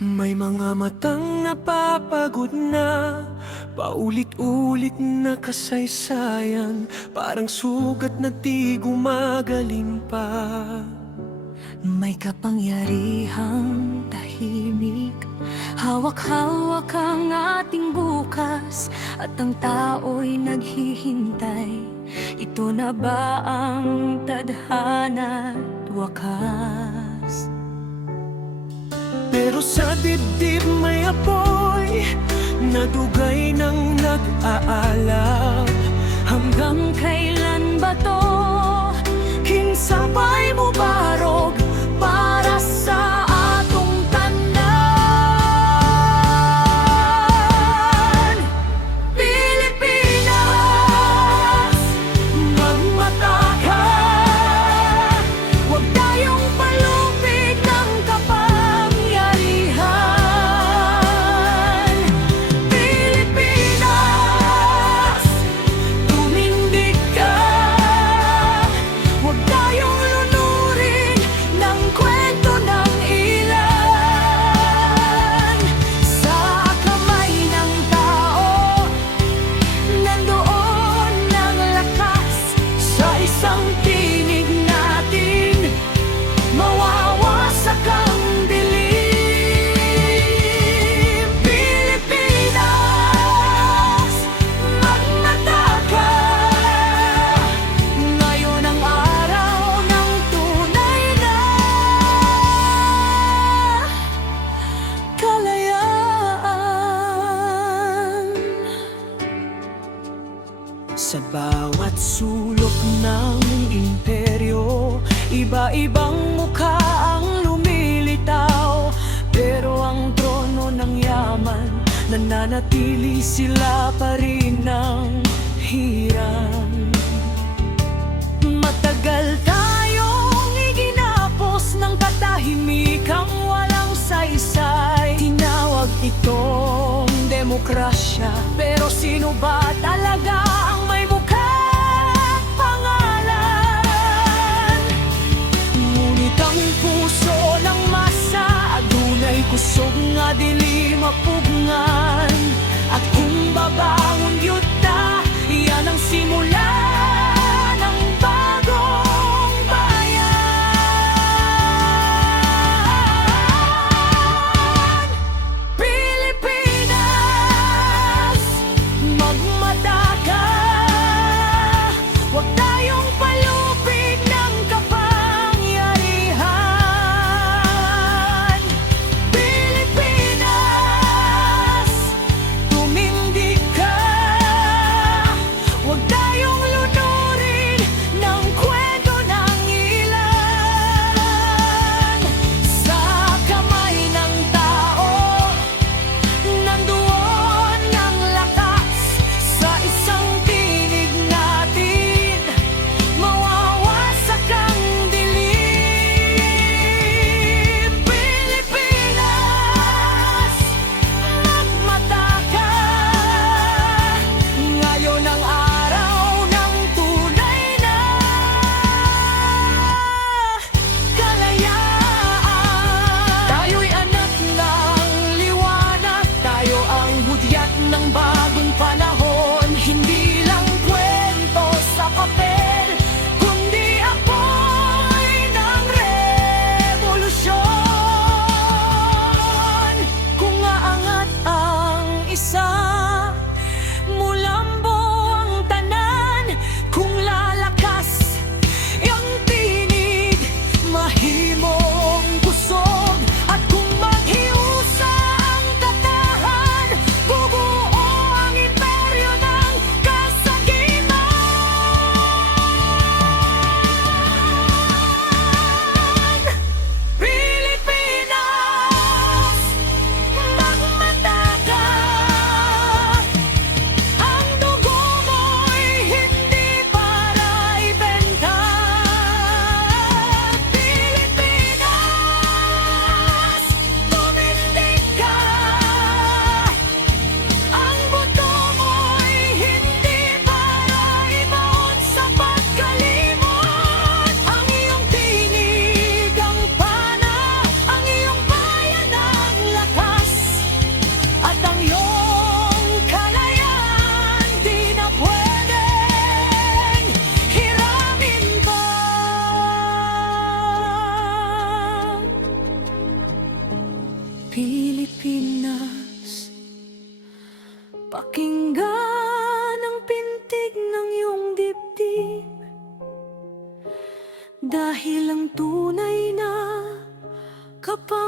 May mga matang napapagod na Paulit-ulit na kasaysayan. Parang sugat na di gumagaling pa. May kapangyarihang tahimik Hawak-hawak ang ating bukas At ang tao'y naghihintay. Ito na ba ang tadhana at wakas? Pero sa dibdib may apoy Na dugay ng nag-aalab sa bawat sulok ng imperyo. Iba-ibang mukha ang lumilitaw Pero ang trono ng yaman Nananatili sila pa rin ng hirang Matagal tayong iginapos ng katahimikang walang saysay. Tinawag itong demokrasya Pero sino ba dili mapugngan At kung babangon yuta Yan ang simula hindi Pilipinas. Pakinggan ang pintig ng iyong dibdib. Dahil ang tunay na kapag